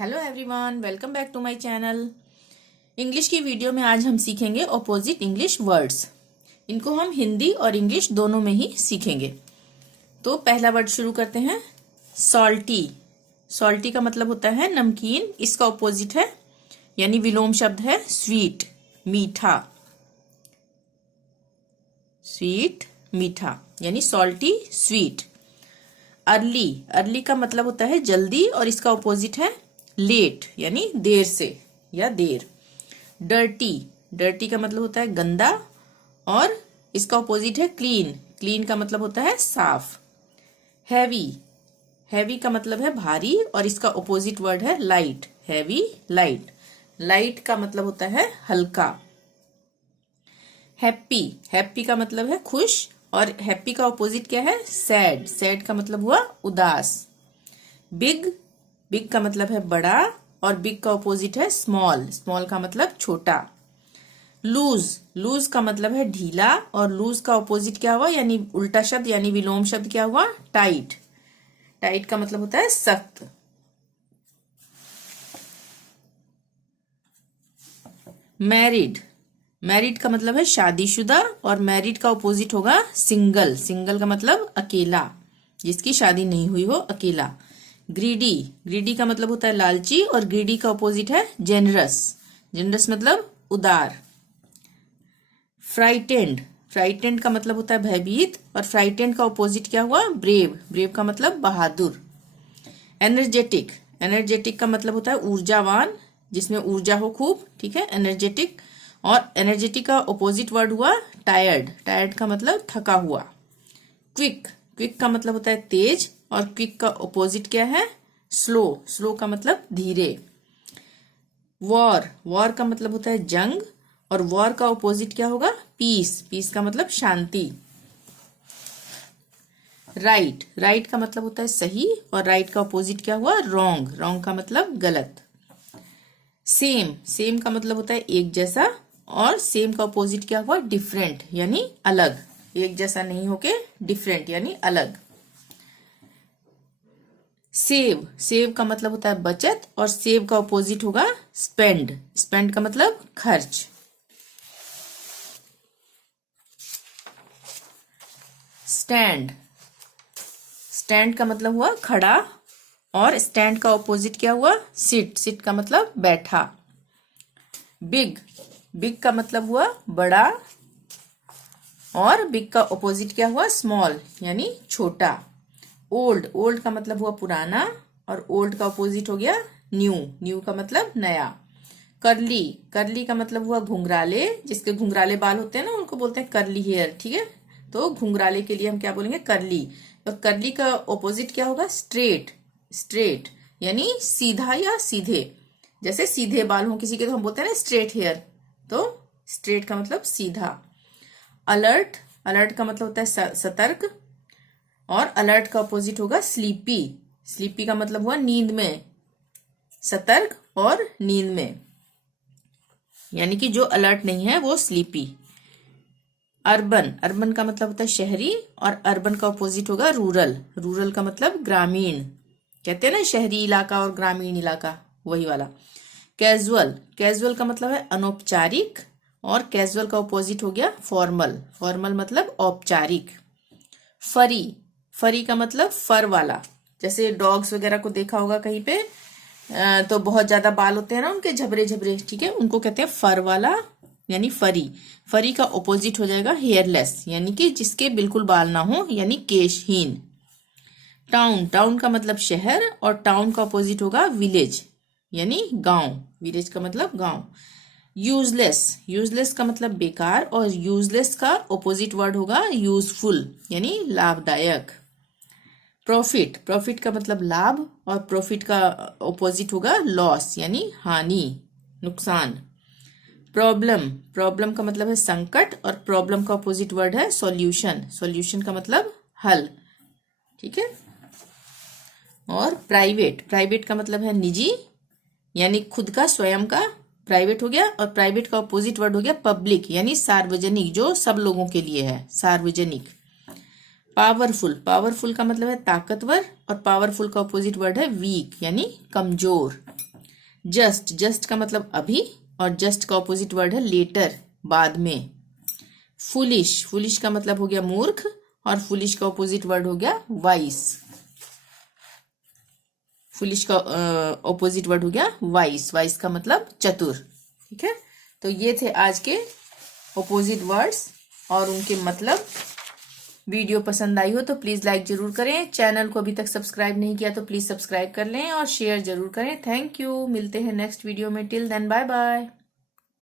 Hello everyone, welcome back to my channel. English की video में आज हम सीखेंगे ऑपोजिट इंग्लिश वर्ड्स। इनको हम हिंदी और इंग्लिश दोनों में ही सीखेंगे। तो पहला वर्ड शुरू करते हैं, सॉल्टी। सॉल्टी का मतलब होता है नमकीन। इसका ऑपोजिट है यानी विलोम शब्द है स्वीट, मीठा। स्वीट, मीठा यानी सॉल्टी, स्वीट। अर्ली, अर्ली का मतलब होता है जल्दी और इसका ऑपोजिट है लेट यानी देर से या देर। डर्टी, डर्टी का मतलब होता है गंदा और इसका ऑपोजिट है क्लीन। क्लीन का मतलब होता है साफ। हैवी, हैवी का मतलब है भारी और इसका ऑपोजिट वर्ड है लाइट। Heavy, light. लाइट का मतलब होता है हल्का। हैप्पी, हैप्पी का मतलब है खुश और हैप्पी का ऑपोजिट क्या है? सैड। सैड का मतलब हुआ उदास। बिग, बिग का मतलब है बड़ा और बिग का ऑपोजिट है स्मॉल। स्मॉल का मतलब छोटा। लूज, लूज का मतलब है ढीला और लूज का ऑपोजिट क्या हुआ यानी उल्टा शब्द यानी विलोम शब्द क्या हुआ? टाइट। टाइट का मतलब होता है सख्त। मैरिड, मैरिड का मतलब है शादीशुदा और मैरिड का ऑपोजिट होगा सिंगल। सिंगल का मतलब अकेला, जिसकी शादी नहीं हुई हो, अकेला। ग्रीडी, ग्रीडी का मतलब होता है लालची और ग्रीडी का ऑपोजिट है जेनरस। जेनरस मतलब उदार। फ्राइटेंड, फ्राइटेंड का मतलब होता है भयभीत और फ्राइटेंड का ऑपोजिट क्या हुआ? ब्रेव। ब्रेव का मतलब बहादुर। एनर्जेटिक, एनर्जेटिक का मतलब होता है ऊर्जावान, जिसमें ऊर्जा हो खूब, ठीक है, एनर्जेटिक। और एनर्जेटिक का ऑपोजिट वर्ड हुआ टायर्ड। टायर्ड का मतलब थका हुआ। क्विक, क्विक का मतलब होता है तेज और क्विक का ऑपोजिट क्या है? स्लो। स्लो का मतलब धीरे। वॉर, वॉर का मतलब होता है जंग और वॉर का ऑपोजिट क्या होगा? पीस। पीस का मतलब शांति। राइट, राइट का मतलब होता है सही और राइट का ऑपोजिट क्या हुआ? रॉन्ग। रॉन्ग का मतलब गलत। सेम, सेम का मतलब होता है एक जैसा और सेम का ऑपोजिट क्या हुआ? डिफरेंट यानी अलग। एक जैसा नहीं होके डिफरेंट यानी अलग। सेव, सेव का मतलब होता है बचत और सेव का ऑपोजिट होगा स्पेंड। स्पेंड का मतलब खर्च। स्टैंड, स्टैंड का मतलब हुआ खड़ा और स्टैंड का ऑपोजिट क्या हुआ? सिट। सिट का मतलब बैठा। बिग, बिग का मतलब हुआ बड़ा और बिग का ऑपोजिट क्या हुआ? स्मॉल यानी छोटा। ओल्ड, ओल्ड का मतलब हुआ पुराना और ओल्ड का ऑपोजिट हो गया न्यू। न्यू का मतलब नया। करली, करली का मतलब हुआ घुंघराले। जिसके घुंघराले बाल होते हैं ना उनको बोलते हैं करली हेयर, ठीक है। तो घुंघराले के लिए हम क्या बोलेंगे? करली। और करली का ऑपोजिट क्या होगा? स्ट्रेट। स्ट्रेट यानी सीधा या सीधे। जैसे सीधे बाल हो किसी के तो हम बोलते हैं ना स्ट्रेट हेयर, तो स्ट्रेट का मतलब सीधा। अलर्ट, अलर्ट का मतलब होता है सतर्क और अलर्ट का अपोजिट होगा स्लीपी। स्लीपी का मतलब हुआ नींद में। सतर्क और नींद में यानी कि जो अलर्ट नहीं है वो स्लीपी। अर्बन, अर्बन का मतलब होता है शहरी और अर्बन का अपोजिट होगा रूरल। रूरल का मतलब ग्रामीण। कहते हैं ना शहरी इलाका और ग्रामीण इलाका, वही वाला। कैजुअल, कैजुअल का मतलब है अनौपचारिक और कैजुअल का अपोजिट हो गया फॉर्मल। फॉर्मल मतलब औपचारिक। फरी, फरी का मतलब फर वाला। जैसे डॉग्स वगैरह को देखा होगा कहीं पे, तो बहुत ज्यादा बाल होते हैं ना उनके, झबरे झबरे, ठीक है, उनको कहते हैं फर वाला यानी फरी। फरी का ऑपोजिट हो जाएगा हेयरलेस यानी कि जिसके बिल्कुल बाल ना हो यानी केशहीन। टाउन, टाउन का मतलब शहर और टाउन का ऑपोजिट होगा विलेज यानी गांव। विलेज का मतलब गांव। यूजलेस, यूजलेस का मतलब बेकार और यूजलेस का ऑपोजिट वर्ड होगा यूजफुल यानी लाभदायक। प्रॉफिट, प्रॉफिट का मतलब लाभ और प्रॉफिट का ऑपोजिट होगा लॉस यानी हानि, नुकसान। प्रॉब्लम, प्रॉब्लम का मतलब है संकट और प्रॉब्लम का ऑपोजिट वर्ड है सॉल्यूशन। सॉल्यूशन का मतलब हल, ठीक है। और प्राइवेट, प्राइवेट का मतलब है निजी यानी खुद का, स्वयं का, प्राइवेट हो गया। और प्राइवेट का ऑपोजिट वर्ड हो गया पब्लिक यानी सार्वजनिक, जो सब लोगों के लिए है, सार्वजनिक। पावरफुल, पावरफुल का मतलब है ताकतवर और पावरफुल का ऑपोजिट वर्ड है वीक यानी कमजोर। जस्ट, जस्ट का मतलब अभी, और जस्ट का ऑपोजिट वर्ड है लेटर, बाद में। फुलिश, फुलिश का मतलब हो गया मूर्ख, और फुलिश का ऑपोजिट वर्ड हो गया वाइस। फुलिश का ऑपोजिट वर्ड हो गया वाइस, वाइस का मतलब चतुर। ठीक है, तो ये थे आज के ऑपोजिट वर्ड्स और उनके मतलब। वीडियो पसंद आई हो तो प्लीज लाइक जरूर करें, चैनल को अभी तक सब्सक्राइब नहीं किया तो प्लीज सब्सक्राइब कर लें और शेयर जरूर करें। थैंक यू, मिलते हैं नेक्स्ट वीडियो में। Till then bye bye.